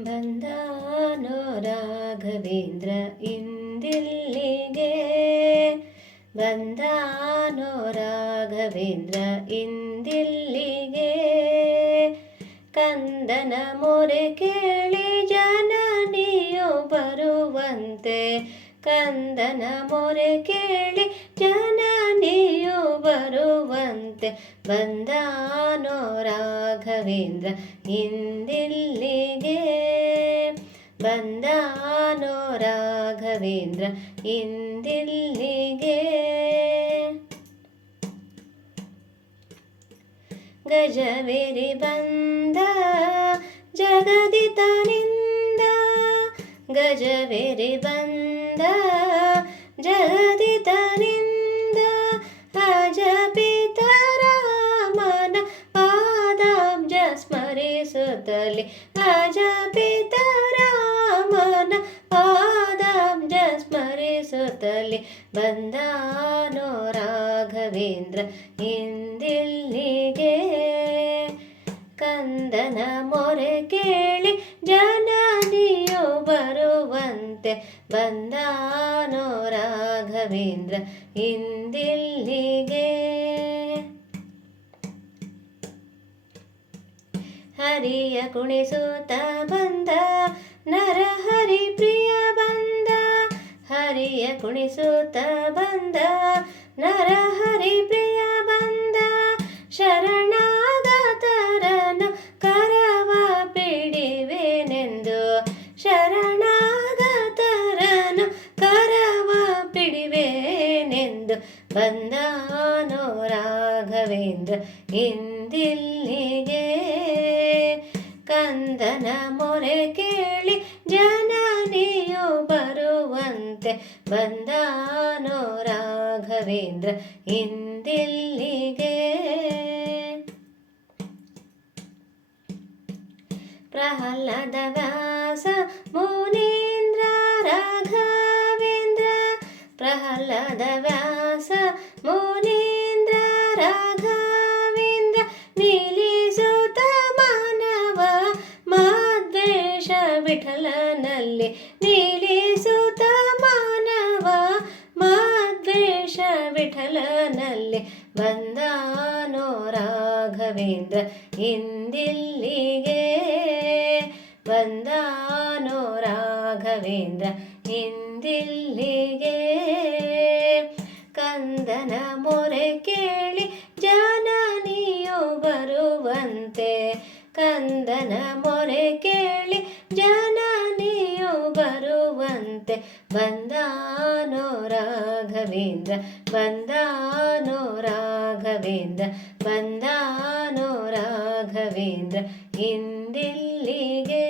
ಬಂದಾನೋ ರಾಘವೇಂದ್ರ ಇಂದಿಲ್ಲಿಗೆ. ಬಂದಾನೋ ರಾಘವೇಂದ್ರ ಇಂದಿಲ್ಲಿಗೆ. ಕಂದನ ಮೊರೆ ಕೇಳಿ ಜನನಿಯು ಬರುವಂತೆ ಕಂದನ ಮೊರೆ ಕೇಳಿ ಜನನಿಯು ಬರುವಂತೆ ಬಂದಾನೋ ರಾಘವೇಂದ್ರ ಇಂದಿಲ್ಲಿಗೆ. ಬಂದಾನೋ ರಾಘವೇಂದ್ರ ಇಂದಿಲ್ಲಿಗೆ. ಗಜವೇರಿ ಬಂದ ಜಗದಿತನಿಂದ, ಗಜವೇರಿ ಬಂದ ಜಗದಿತನಿಂದ ಅಜಪಿತ ರಾಮನ ಪಾದಾಬ್ಜ ಸ್ಮರಿಸುತ್ತಲಿ ಅಜಪಿತ ರಾಮನ ಪಾದಾಬ್ಜ ಸ್ಮರಿಸುತ್ತಲಿ ಬಂದಾನೋ ರಾಘವೇಂದ್ರ ಇಂದಿಲ್ಲಿಗೆ ಕಂದನ ಮೊರೆ ಕೇಳಿ ಜನನಿಯು ಬರುವಂತೆ ಬಂದಾನೋ ರಾಘವೇಂದ್ರ ಇಂದಿಲ್ಲಿಗೆ. ಹರಿಯ ಕುಣಿಸುತ್ತ ಬಂದ ನರಹರಿ ಪ್ರಿಯ ಬಂದ. ಹರಿಯ ಕುಣಿಸುತ್ತ ಬಂದ ನರಹರಿ ಪ್ರಿಯ ಬಂದ. ಶರಣಾಗತರನ ಬಂದಾನೋ ರಾಘವೇಂದ್ರ ಇಂದಿಲ್ಲಿಗೆ. ಕಂದನ ಮೊರೆ ಕೇಳಿ ಜನನಿಯು ಬರುವಂತೆ ಬಂದಾನೋ ರಾಘವೇಂದ್ರ ಇಂದಿಲ್ಲಿಗೆ. ಪ್ರಹ್ಲಾದ ವ್ಯಾಸ ಮುನೀಂದ್ರ ರಾಘವೇಂದ್ರ ಪ್ರಹ್ಲಾದ ವ್ಯಾಸ ವಿಠಲನಲ್ಲಿ ನಿಲ್ಲಿಸುತ್ತ ಮಾನವ ಮಾದ್ವೇಷ ವಿಠಲನಲ್ಲಿ ಬಂದಾನೋ ರಾಘವೇಂದ್ರ, ಇಂದಿಲ್ಲಿಗೆ ಬಂದಾನೋ ರಾಘವೇಂದ್ರ, ಇಂದಿಲ್ಲಿಗೆ ಕಂದನ ಮೊರೆ ಕೇಳಿ ಜನನಿಯು ಬರುವಂತೆ, ಕಂದನ ಮೊರೆ ಕೇಳಿ ಬರುವಂತೆ ಬಂದಾನೋ ರಾಘವೇಂದ್ರ ಬಂದಾನೋ ರಾಘವೇಂದ್ರ ಬಂದಾನೋ ರಾಘವೇಂದ್ರ ಇಂದಿಲ್ಲಿಗೆ